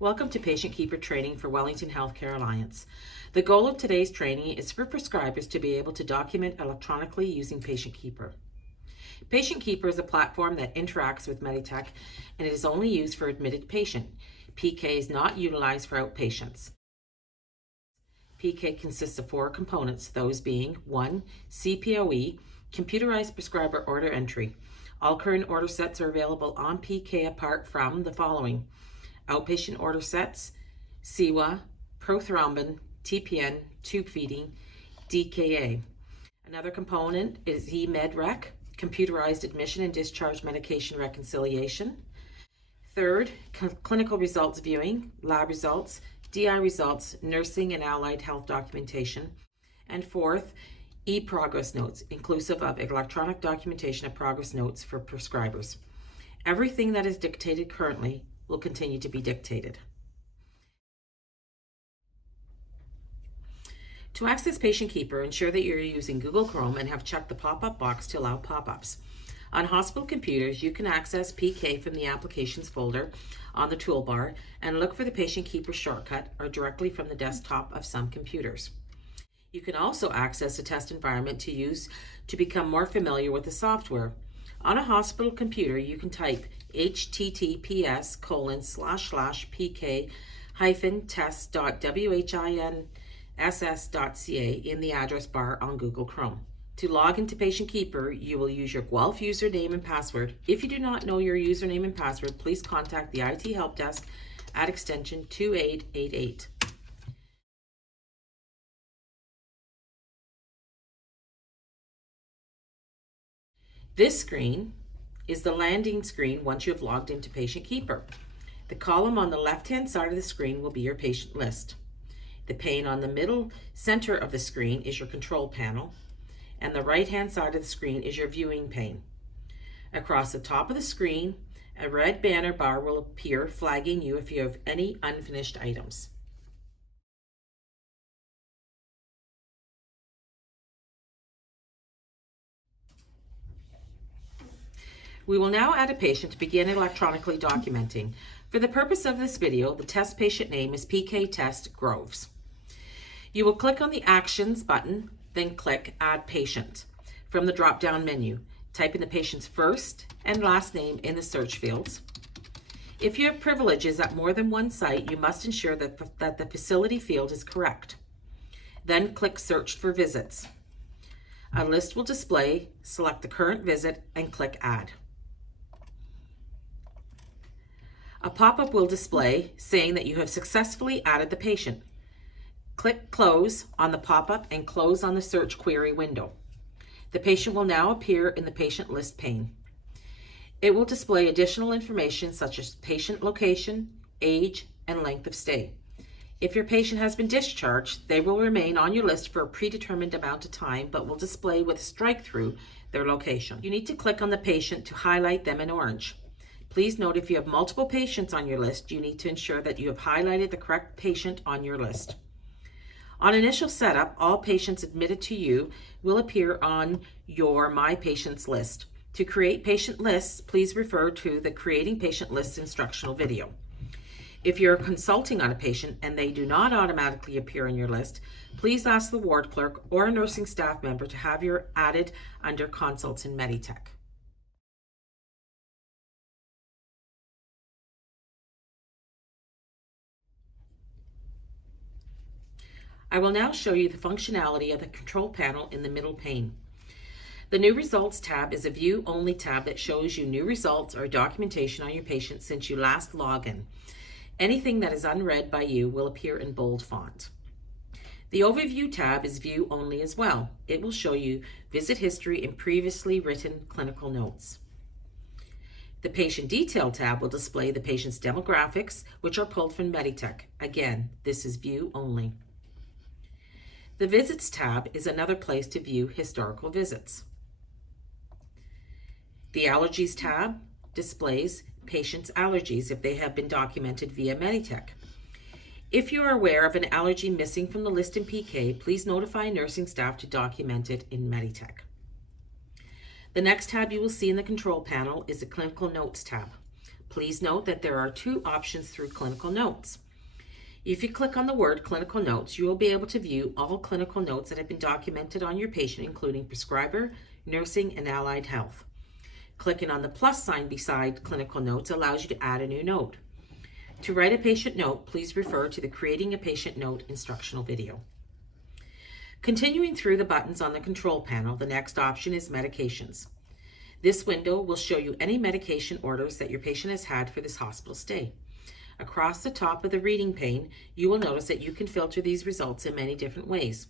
Welcome to PatientKeeper training for Wellington Healthcare Alliance. The goal of today's training is for prescribers to be able to document electronically using PatientKeeper. PatientKeeper is a platform that interacts with Meditech and it is only used for admitted patient. PK is not utilized for outpatients. PK consists of 4 components, those being 1. CPOE, computerized prescriber order entry. All current order sets are available on PK apart from the following: outpatient order sets, CWA, prothrombin, TPN, tube feeding, DKA. Another component is eMedRec, computerized admission and discharge medication reconciliation. Third, clinical results viewing, lab results, DI results, nursing and allied health documentation. And fourth, e-progress notes, inclusive of electronic documentation of progress notes for prescribers. Everything that is dictated currently will continue to be dictated. To access PatientKeeper, ensure that you're using Google Chrome and have checked the pop-up box to allow pop-ups. On hospital computers, you can access PK from the Applications folder on the toolbar and look for the PatientKeeper shortcut or directly from the desktop of some computers. You can also access a test environment to use to become more familiar with the software. On a hospital computer, you can type https://pk-test.whinss.ca in the address bar on Google Chrome. To log into PatientKeeper, you will use your Guelph username and password. If you do not know your username and password, please contact the IT Help Desk at extension 2888. This screen is the landing screen once you have logged into PatientKeeper. The column on the left-hand side of the screen will be your patient list. The pane on the middle center of the screen is your control panel, and the right-hand side of the screen is your viewing pane. Across the top of the screen, a red banner bar will appear flagging you if you have any unfinished items. We will now add a patient to begin electronically documenting. For the purpose of this video, the test patient name is PK Test Groves. You will click on the Actions button, then click Add Patient. From the drop-down menu, type in the patient's first and last name in the search fields. If you have privileges at more than one site, you must ensure that the facility field is correct. Then click Search for Visits. A list will display, select the current visit, and click Add. A pop-up will display saying that you have successfully added the patient. Click Close on the pop-up and close on the search query window. The patient will now appear in the patient list pane. It will display additional information such as patient location, age, and length of stay. If your patient has been discharged, they will remain on your list for a predetermined amount of time, but will display with a strike-through their location. You need to click on the patient to highlight them in orange. Please note, if you have multiple patients on your list, you need to ensure that you have highlighted the correct patient on your list. On initial setup, all patients admitted to you will appear on your My Patients list. To create patient lists, please refer to the Creating Patient Lists instructional video. If you're consulting on a patient and they do not automatically appear on your list, please ask the ward clerk or a nursing staff member to have you added under Consults in Meditech. I will now show you the functionality of the control panel in the middle pane. The New Results tab is a view-only tab that shows you new results or documentation on your patient since you last logged in. Anything that is unread by you will appear in bold font. The Overview tab is view-only as well. It will show you visit history and previously written clinical notes. The Patient Detail tab will display the patient's demographics, which are pulled from Meditech. Again, this is view-only. The Visits tab is another place to view historical visits. The Allergies tab displays patients' allergies if they have been documented via Meditech. If you are aware of an allergy missing from the list in PK, please notify nursing staff to document it in Meditech. The next tab you will see in the control panel is the Clinical Notes tab. Please note that there are two options through clinical notes. If you click on the word clinical notes, you will be able to view all clinical notes that have been documented on your patient, including prescriber, nursing, and allied health. Clicking on the plus sign beside clinical notes allows you to add a new note. To write a patient note, please refer to the Creating a Patient Note instructional video. Continuing through the buttons on the control panel, the next option is medications. This window will show you any medication orders that your patient has had for this hospital stay. Across the top of the reading pane, you will notice that you can filter these results in many different ways.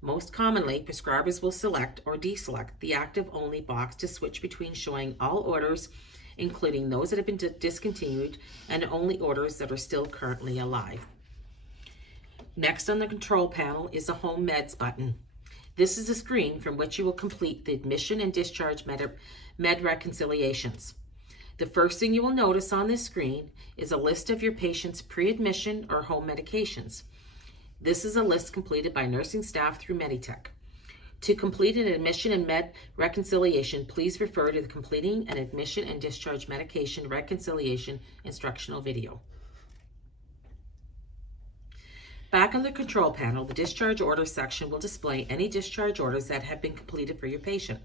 Most commonly, prescribers will select or deselect the active only box to switch between showing all orders, including those that have been discontinued, and only orders that are still currently alive. Next on the control panel is the Home Meds button. This is a screen from which you will complete the admission and discharge med reconciliations. The first thing you will notice on this screen is a list of your patient's pre-admission or home medications. This is a list completed by nursing staff through Meditech. To complete an admission and med reconciliation, please refer to the Completing an Admission and Discharge Medication Reconciliation instructional video. Back on the control panel, the discharge order section will display any discharge orders that have been completed for your patient.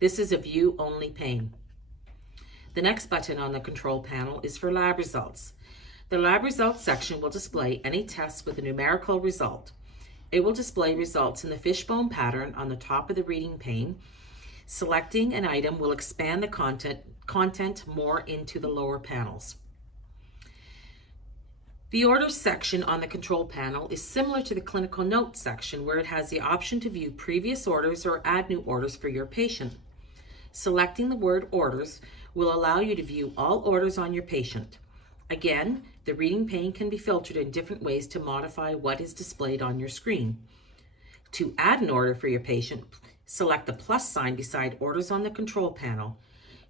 This is a view-only pane. The next button on the control panel is for lab results. The lab results section will display any tests with a numerical result. It will display results in the fishbone pattern on the top of the reading pane. Selecting an item will expand the content more into the lower panels. The orders section on the control panel is similar to the clinical notes section, where it has the option to view previous orders or add new orders for your patient. Selecting the word orders will allow you to view all orders on your patient. Again, the reading pane can be filtered in different ways to modify what is displayed on your screen. To add an order for your patient, select the plus sign beside orders on the control panel.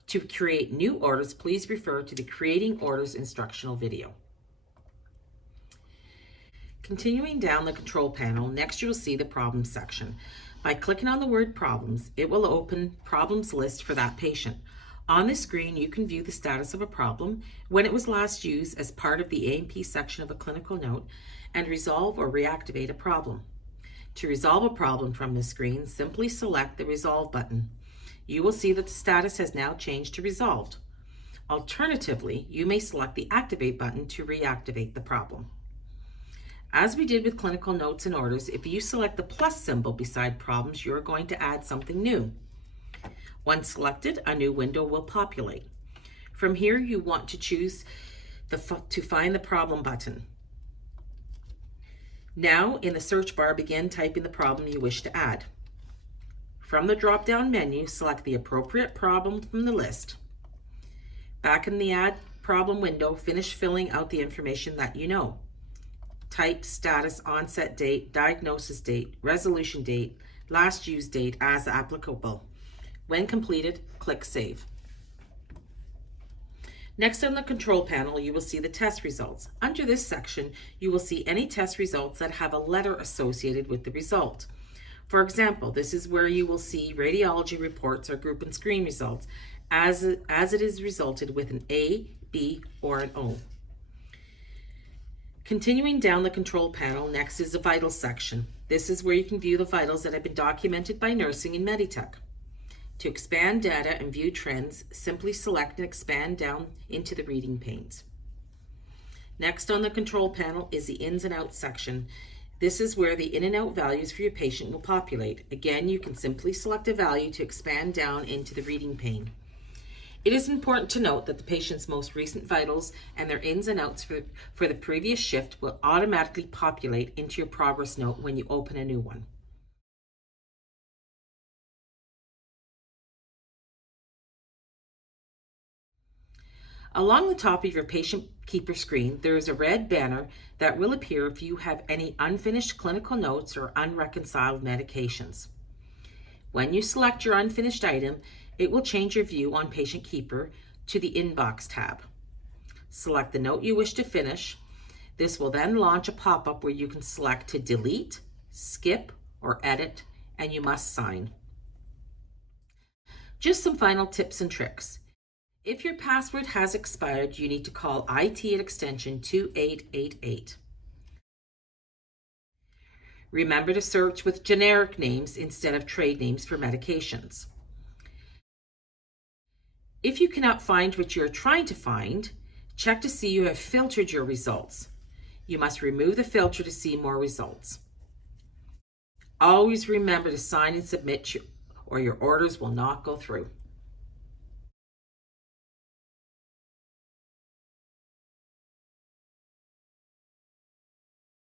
To create new orders, please refer to the Creating Orders instructional video. Continuing down the control panel, next you will see the Problems section. By clicking on the word Problems, it will open Problems list for that patient. On the screen, you can view the status of a problem, when it was last used as part of the A&P section of a clinical note, and resolve or reactivate a problem. To resolve a problem from the screen, simply select the Resolve button. You will see that the status has now changed to Resolved. Alternatively, you may select the Activate button to reactivate the problem. As we did with clinical notes and orders, if you select the plus symbol beside problems, you're going to add something new. Once selected, a new window will populate. From here, you want to choose to find the problem button. Now, in the search bar, begin typing the problem you wish to add. From the drop-down menu, select the appropriate problem from the list. Back in the Add Problem window, finish filling out the information that you know. Type status, onset date, diagnosis date, resolution date, last used date as applicable. When completed, click Save. Next on the control panel, you will see the test results. Under this section, you will see any test results that have a letter associated with the result. For example, this is where you will see radiology reports or group and screen results as it is resulted with an A, B, or an O. Continuing down the control panel, next is the Vitals section. This is where you can view the vitals that have been documented by nursing in Meditech. To expand data and view trends, simply select and expand down into the reading panes. Next on the control panel is the Ins and Outs section. This is where the in and out values for your patient will populate. Again, you can simply select a value to expand down into the reading pane. It is important to note that the patient's most recent vitals and their ins and outs for the previous shift will automatically populate into your progress note when you open a new one. Along the top of your PatientKeeper screen, there is a red banner that will appear if you have any unfinished clinical notes or unreconciled medications. When you select your unfinished item, it will change your view on PatientKeeper to the Inbox tab. Select the note you wish to finish. This will then launch a pop-up where you can select to delete, skip, or edit, and you must sign. Just some final tips and tricks. If your password has expired, you need to call IT at extension 2888. Remember to search with generic names instead of trade names for medications. If you cannot find what you are trying to find, check to see you have filtered your results. You must remove the filter to see more results. Always remember to sign and submit or your orders will not go through.